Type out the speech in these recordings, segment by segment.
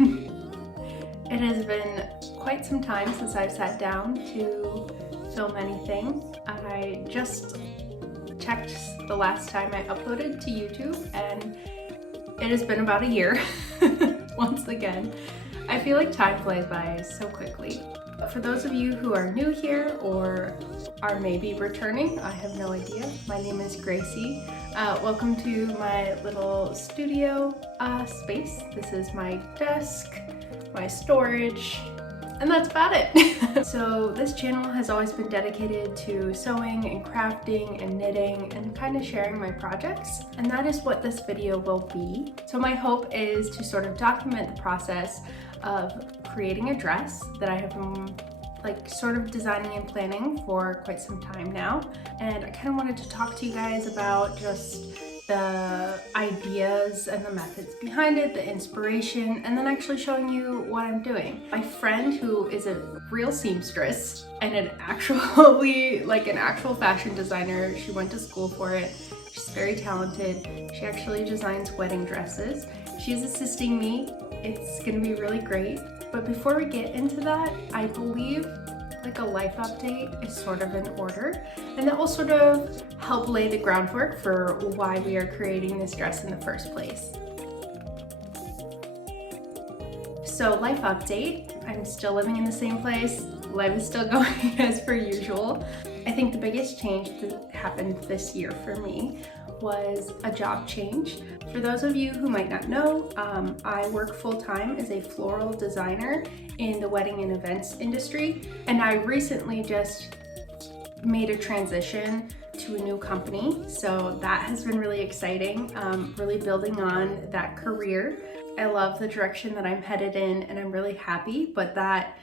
It has been quite some time since I've sat down to film anything. I just checked the last time I uploaded to YouTube and it has been about a year once again. I feel like time flies by so quickly. But for those of you who are new here or are maybe returning, I have no idea. My name is Gracie. Welcome to my little studio space. This is my desk, my storage, and that's about it. So this channel has always been dedicated to sewing and crafting and knitting and kind of sharing my projects. And that is what this video will be. So my hope is to sort of document the process of creating a dress that I have been sort of designing and planning for quite some time now. And I kind of wanted to talk to you guys about just the ideas and the methods behind it, the inspiration, and then actually showing you what I'm doing. My friend, who is a real seamstress and an actual fashion designer, she went to school for it. She's very talented. She actually designs wedding dresses. She's assisting me. It's gonna be really great. But before we get into that, I believe a life update is sort of in order, and that will sort of help lay the groundwork for why we are creating this dress in the first place. So life update, I'm still living in the same place. Life is still going as per usual. I think the biggest change that happened this year for me was a job change. For those of you who might not know, I work full-time as a floral designer in the wedding and events industry, and I recently just made a transition to a new company, so that has been really exciting, really building on that career. I love the direction that I'm headed in, and I'm really happy, but that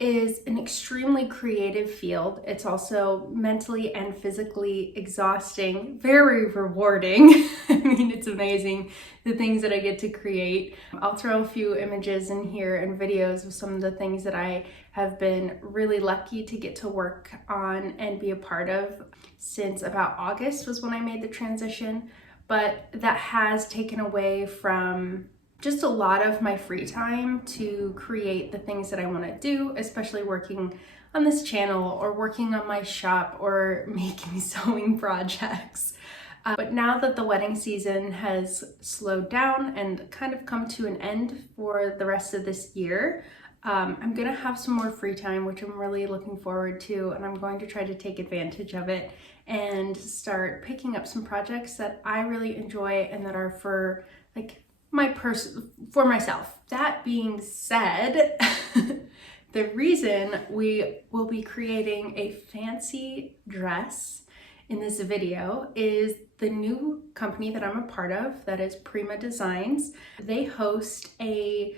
is an extremely creative field. It's also mentally and physically exhausting, very rewarding. I mean, it's amazing the things that I get to create. I'll throw a few images in here and videos of some of the things that I have been really lucky to get to work on and be a part of since about August was when I made the transition. But that has taken away from just a lot of my free time to create the things that I want to do, especially working on this channel or working on my shop or making sewing projects. But now that the wedding season has slowed down and kind of come to an end for the rest of this year, I'm gonna have some more free time, which I'm really looking forward to, and I'm going to try to take advantage of it and start picking up some projects that I really enjoy and that are for for myself. That being said, the reason we will be creating a fancy dress in this video is the new company that I'm a part of, that is Prima Designs. They host a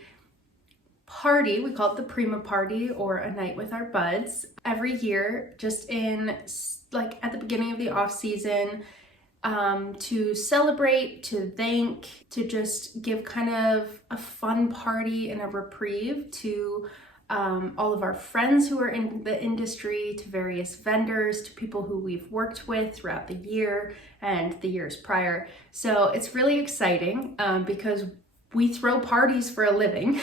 party, we call it the Prima Party or a night with our buds, every year, just in at the beginning of the off season, to celebrate, to thank, to just give kind of a fun party and a reprieve to all of our friends who are in the industry, to various vendors, to people who we've worked with throughout the year and the years prior. So it's really exciting because we throw parties for a living.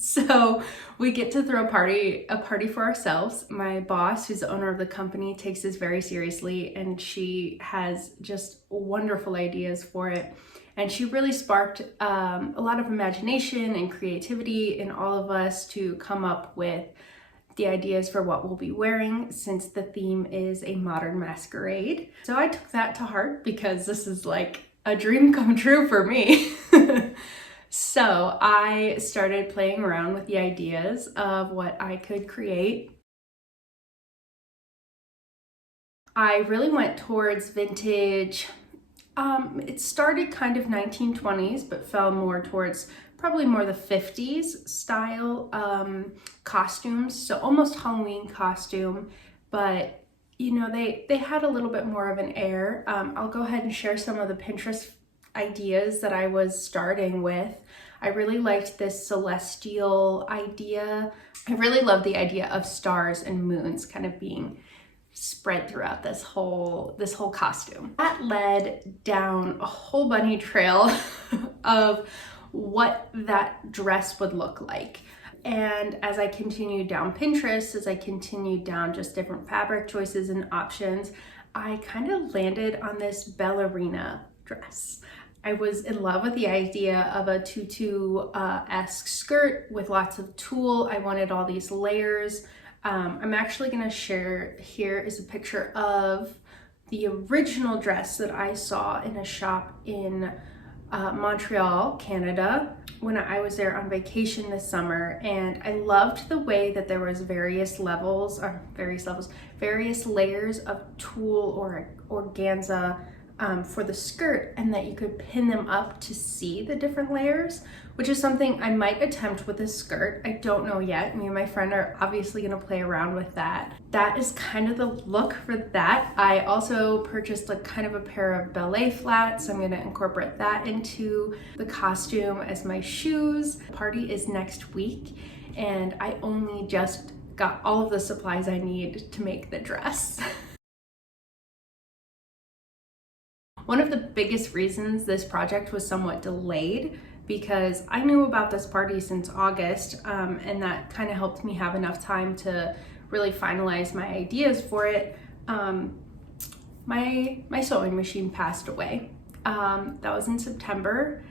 So we get to throw a party for ourselves. My boss, who's the owner of the company, takes this very seriously, and she has just wonderful ideas for it. And she really sparked a lot of imagination and creativity in all of us to come up with the ideas for what we'll be wearing, since the theme is a modern masquerade. So I took that to heart because this is like a dream come true for me. So I started playing around with the ideas of what I could create. I really went towards vintage. It started kind of 1920s, but fell more towards probably more the 50s style costumes. So almost Halloween costume, but you know, they had a little bit more of an air. I'll go ahead and share some of the Pinterest ideas that I was starting with. I really liked this celestial idea. I really love the idea of stars and moons kind of being spread throughout this whole costume. That led down a whole bunny trail of what that dress would look like. And as I continued down Pinterest, as I continued down just different fabric choices and options, I kind of landed on this ballerina dress. I was in love with the idea of a tutu-esque skirt with lots of tulle. I wanted all these layers. I'm actually gonna share, here is a picture of the original dress that I saw in a shop in Montreal, Canada, when I was there on vacation this summer. And I loved the way that there was various layers of tulle or organza for the skirt, and that you could pin them up to see the different layers, which is something I might attempt with a skirt. I don't know yet. Me and my friend are obviously gonna play around with that. That is kind of the look for that. I also purchased like kind of a pair of ballet flats. I'm gonna incorporate that into the costume as my shoes. The party is next week, and I only just got all of the supplies I need to make the dress. One of the biggest reasons this project was somewhat delayed, because I knew about this party since August, and that kind of helped me have enough time to really finalize my ideas for it. My sewing machine passed away. That was in September.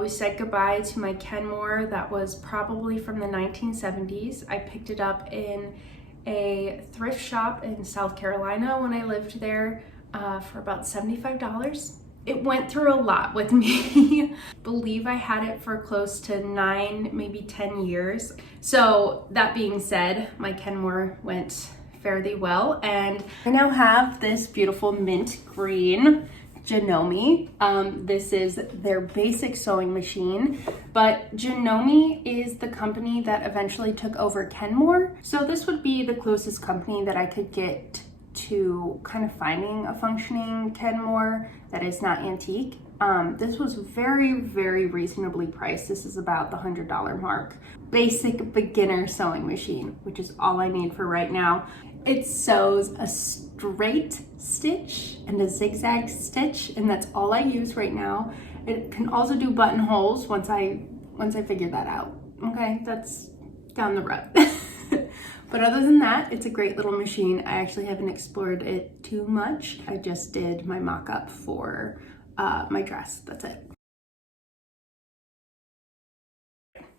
We said goodbye to my Kenmore that was probably from the 1970s. I picked it up in a thrift shop in South Carolina when I lived there. For about $75. It went through a lot with me. Believe I had it for close to 9, maybe 10 years. So that being said, my Kenmore went fairly well, and I now have this beautiful mint green Janome. This is their basic sewing machine, but Janome is the company that eventually took over Kenmore. So this would be the closest company that I could get to kind of finding a functioning Kenmore that is not antique. This was very, very reasonably priced. This is about the $100 mark. Basic beginner sewing machine, which is all I need for right now. It sews a straight stitch and a zigzag stitch, and that's all I use right now. It can also do buttonholes once I figure that out. Okay, that's down the road. But other than that, it's a great little machine. I actually haven't explored it too much. I just did my mock-up for my dress. That's it.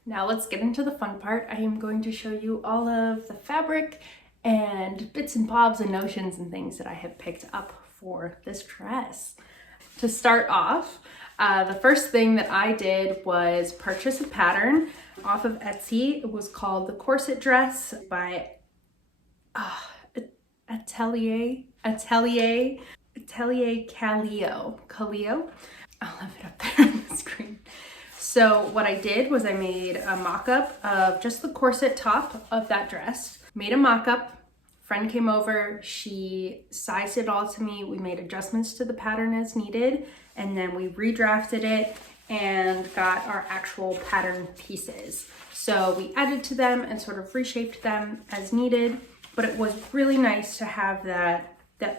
Now let's get into the fun part. I am going to show you all of the fabric and bits and bobs and notions and things that I have picked up for this dress. To start off, the first thing that I did was purchase a pattern off of Etsy. It was called the Corset Dress by Atelier Calio. I'll have it up there on the screen. So what I did was I made a mock-up of just the corset top of that dress. Made a mock-up. Friend came over, she sized it all to me. We made adjustments to the pattern as needed, and then we redrafted it and got our actual pattern pieces. So we added to them and sort of reshaped them as needed, but it was really nice to have that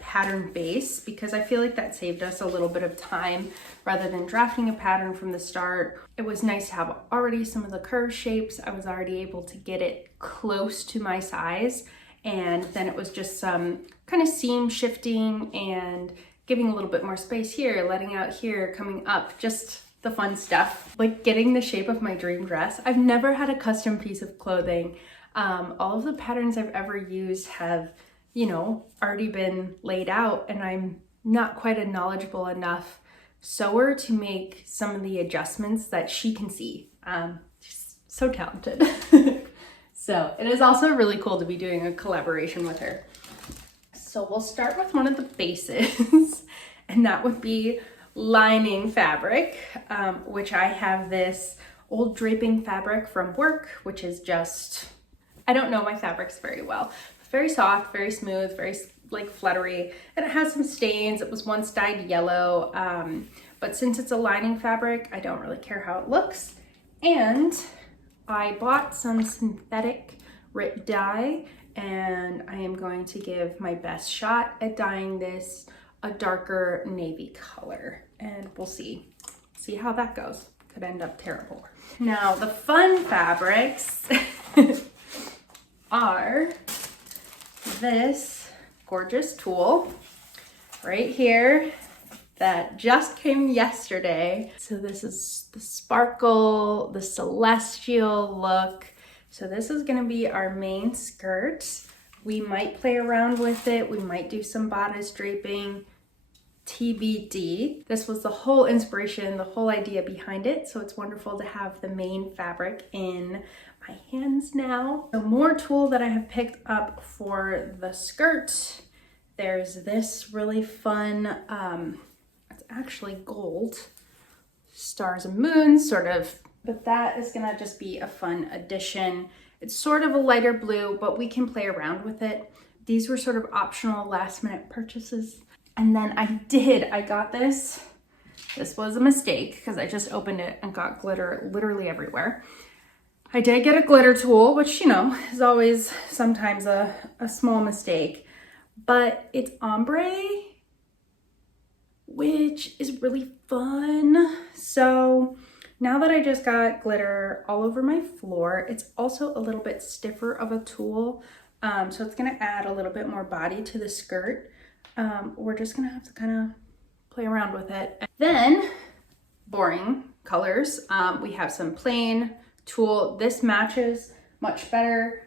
pattern base, because I feel like that saved us a little bit of time rather than drafting a pattern from the start. It was nice to have already some of the curve shapes. I was already able to get it close to my size, and then it was just some kind of seam shifting and giving a little bit more space here, letting out here, coming up, just the fun stuff. Like getting the shape of my dream dress. I've never had a custom piece of clothing. All of the patterns I've ever used have, you know, already been laid out, and I'm not quite a knowledgeable enough sewer to make some of the adjustments that she can see. She's so talented. So it is also really cool to be doing a collaboration with her. So we'll start with one of the bases, and that would be lining fabric, which I have this old draping fabric from work, which is just, I don't know my fabrics very well. It's very soft, very smooth, very like fluttery, and it has some stains. It was once dyed yellow, but since it's a lining fabric, I don't really care how it looks. And I bought some synthetic RIP dye, and I am going to give my best shot at dyeing this a darker navy color, and we'll see how that goes. could end up terrible. Now the fun fabrics are this gorgeous tulle right here that just came yesterday. So this is the sparkle, the celestial look. So this is gonna be our main skirt. We might play around with it. We might do some bodice draping, TBD. This was the whole inspiration, the whole idea behind it. So it's wonderful to have the main fabric in my hands now. So more tulle that I have picked up for the skirt. There's this really fun, it's actually gold, stars and moons sort of, but that is gonna just be a fun addition. It's sort of a lighter blue, but we can play around with it. These were sort of optional last minute purchases. And then I got this. This was a mistake because I just opened it and got glitter literally everywhere. I did get a glitter tool, which, you know, is always sometimes a small mistake, but it's ombre, which is really fun. So now that I just got glitter all over my floor, it's also a little bit stiffer of a tool. So it's gonna add a little bit more body to the skirt. We're just gonna have to kind of play around with it. Then, boring colors. We have some plain tulle. This matches much better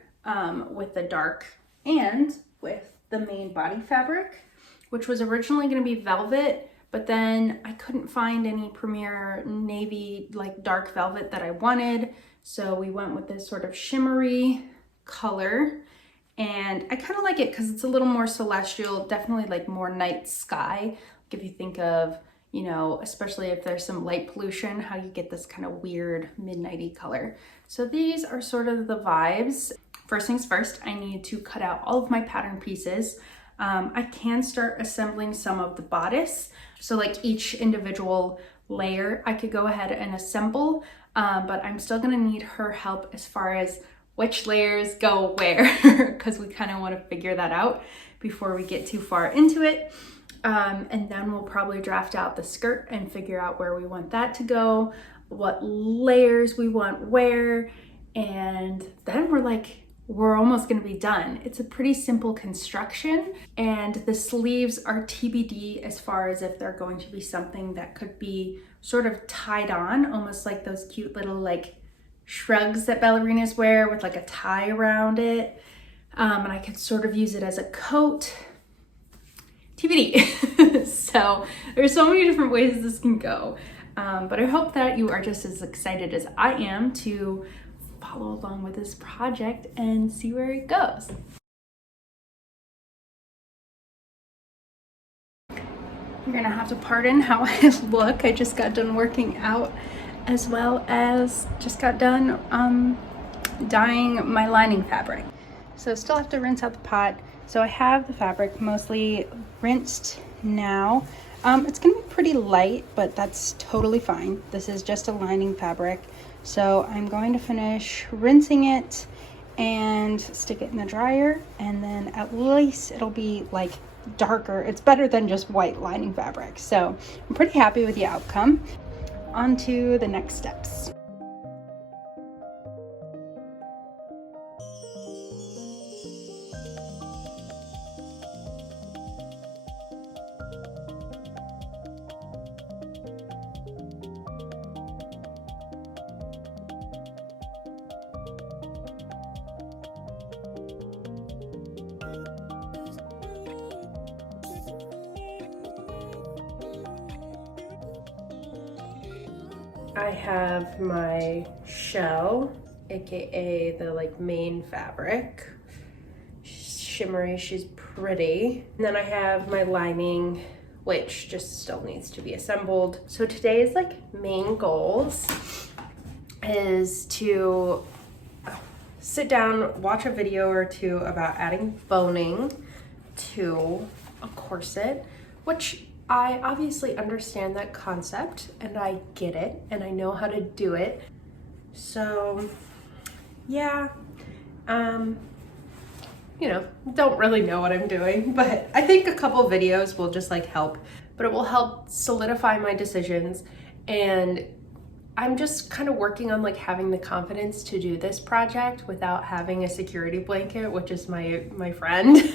with the dark and with the main body fabric, which was originally gonna be velvet, but then I couldn't find any Premier navy, like dark velvet that I wanted. So we went with this sort of shimmery color. And I kind of like it because it's a little more celestial, definitely like more night sky. Like if you think of, you know, especially if there's some light pollution, how you get this kind of weird midnighty color. So these are sort of the vibes. First things first, I need to cut out all of my pattern pieces. I can start assembling some of the bodice. So like each individual layer, I could go ahead and assemble, but I'm still gonna need her help as far as which layers go where, because we kind of want to figure that out before we get too far into it. And then we'll probably draft out the skirt and figure out where we want that to go, what layers we want where, and then we're almost going to be done. It's a pretty simple construction, and the sleeves are TBD as far as if they're going to be something that could be sort of tied on, almost like those cute little like shrugs that ballerinas wear with like a tie around it. And I could sort of use it as a coat. TBD. So there's so many different ways this can go. But I hope that you are just as excited as I am to follow along with this project and see where it goes. You're gonna have to pardon how I look. I just got done working out, as well as just got done dyeing my lining fabric. So still have to rinse out the pot. So I have the fabric mostly rinsed now. It's gonna be pretty light, but that's totally fine. This is just a lining fabric. So I'm going to finish rinsing it and stick it in the dryer, and then at least it'll be like darker. It's better than just white lining fabric. So I'm pretty happy with the outcome. On to the next steps. I have my shell, aka the like main fabric. She's shimmery, she's pretty. And then I have my lining, which just still needs to be assembled. So today's like main goals is to sit down, watch a video or two about adding boning to a corset, which I obviously understand that concept and I get it and I know how to do it. So yeah, you know, don't really know what I'm doing, but I think a couple videos will just like help, but it will help solidify my decisions and I'm just kind of working on like having the confidence to do this project without having a security blanket, which is my friend,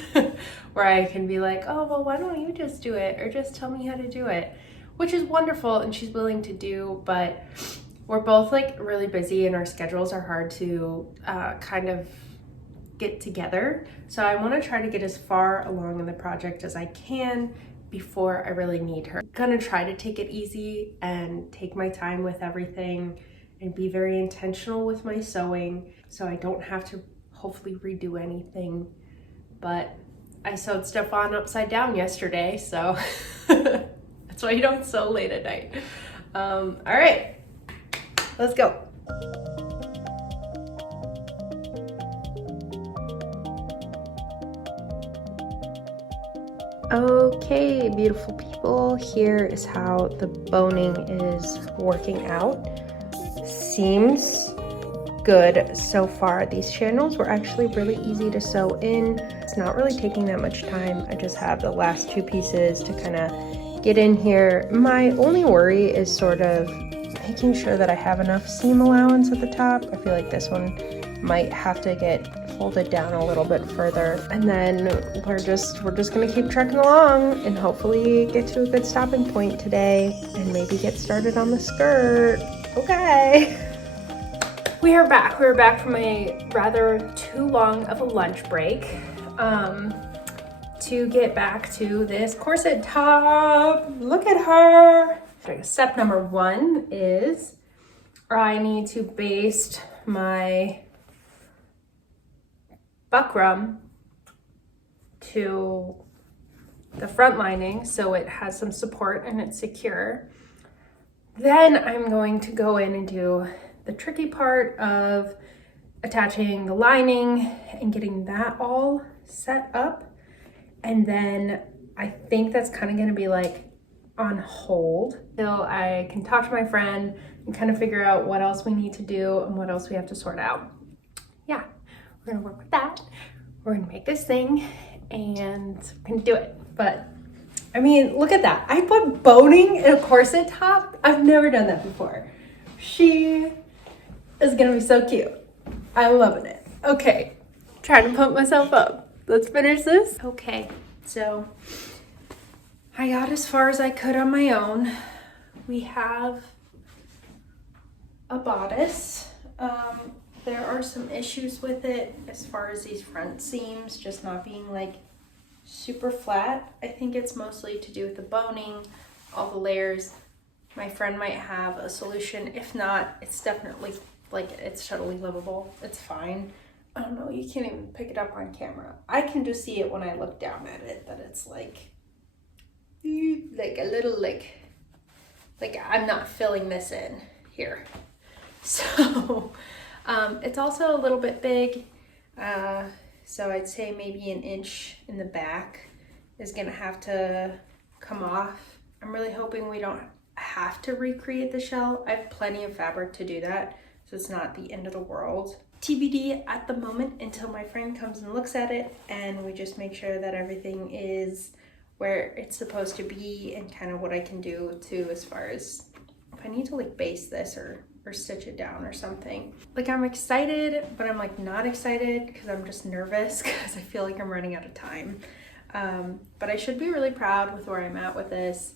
where I can be like, oh, well, why don't you just do it? Or just tell me how to do it, which is wonderful and she's willing to do, but we're both like really busy and our schedules are hard to kind of get together. So I want to try to get as far along in the project as I can before I really need her. I'm gonna try to take it easy and take my time with everything and be very intentional with my sewing so I don't have to hopefully redo anything. But I sewed stuff on upside down yesterday, so that's why you don't sew late at night. All right, let's go. Okay, beautiful people, here is how the boning is working out. Seems good so far. These channels were actually really easy to sew in. It's not really taking that much time. I just have the last two pieces to kind of get in here. My only worry is sort of making sure that I have enough seam allowance at the top. I feel like this one might have to get folded down a little bit further, and then we're just gonna keep trekking along and hopefully get to a good stopping point today and maybe get started on the skirt. Okay. We are back. We're back from a rather too long of a lunch break to get back to this corset top. Look at her. Step number one is I need to baste my buckram to the front lining so it has some support and it's secure. Then I'm going to go in and do the tricky part of attaching the lining and getting that all set up. And then I think that's kind of going to be like on hold till I can talk to my friend and kind of figure out what else we need to do and what else we have to sort out. Yeah. We're gonna work with that. We're gonna make this thing and we're gonna do it. But I mean, look at that. I put boning in a corset top. I've never done that before. She is gonna be so cute. I'm loving it. Okay, trying to pump myself up. Let's finish this. Okay, so I got as far as I could on my own. We have a bodice. There are some issues with it as far as these front seams just not being like super flat. I think it's mostly to do with the boning, all the layers. My friend might have a solution. If not, it's definitely like it's totally livable. It's fine. I don't know, you can't even pick it up on camera. I can just see it when I look down at it that it's like a little like I'm not filling this in here. So it's also a little bit big, so I'd say maybe an inch in the back is gonna have to come off. I'm really hoping we don't have to recreate the shell. I have plenty of fabric to do that, so it's not the end of the world. TBD at the moment until my friend comes and looks at it and we just make sure that everything is where it's supposed to be and kind of what I can do too as far as if I need to like baste this or stitch it down or something. Like I'm excited, but I'm like not excited because I'm just nervous because I feel like I'm running out of time. But I should be really proud with where I'm at with this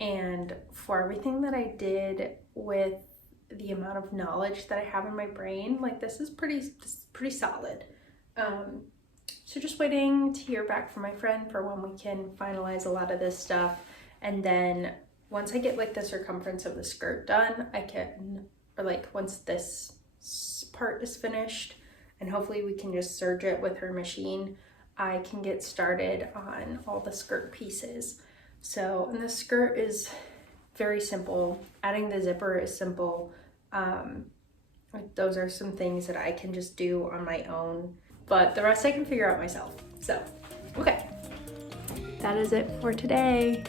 and for everything that I did with the amount of knowledge that I have in my brain. Like this is pretty solid. So just waiting to hear back from my friend for when we can finalize a lot of this stuff. And then once I get like the circumference of the skirt done, I can, or like once this part is finished and hopefully we can just serge it with her machine, I can get started on all the skirt pieces. So, and the skirt is very simple. Adding the zipper is simple. Like those are some things that I can just do on my own, but the rest I can figure out myself. So, okay. That is it for today.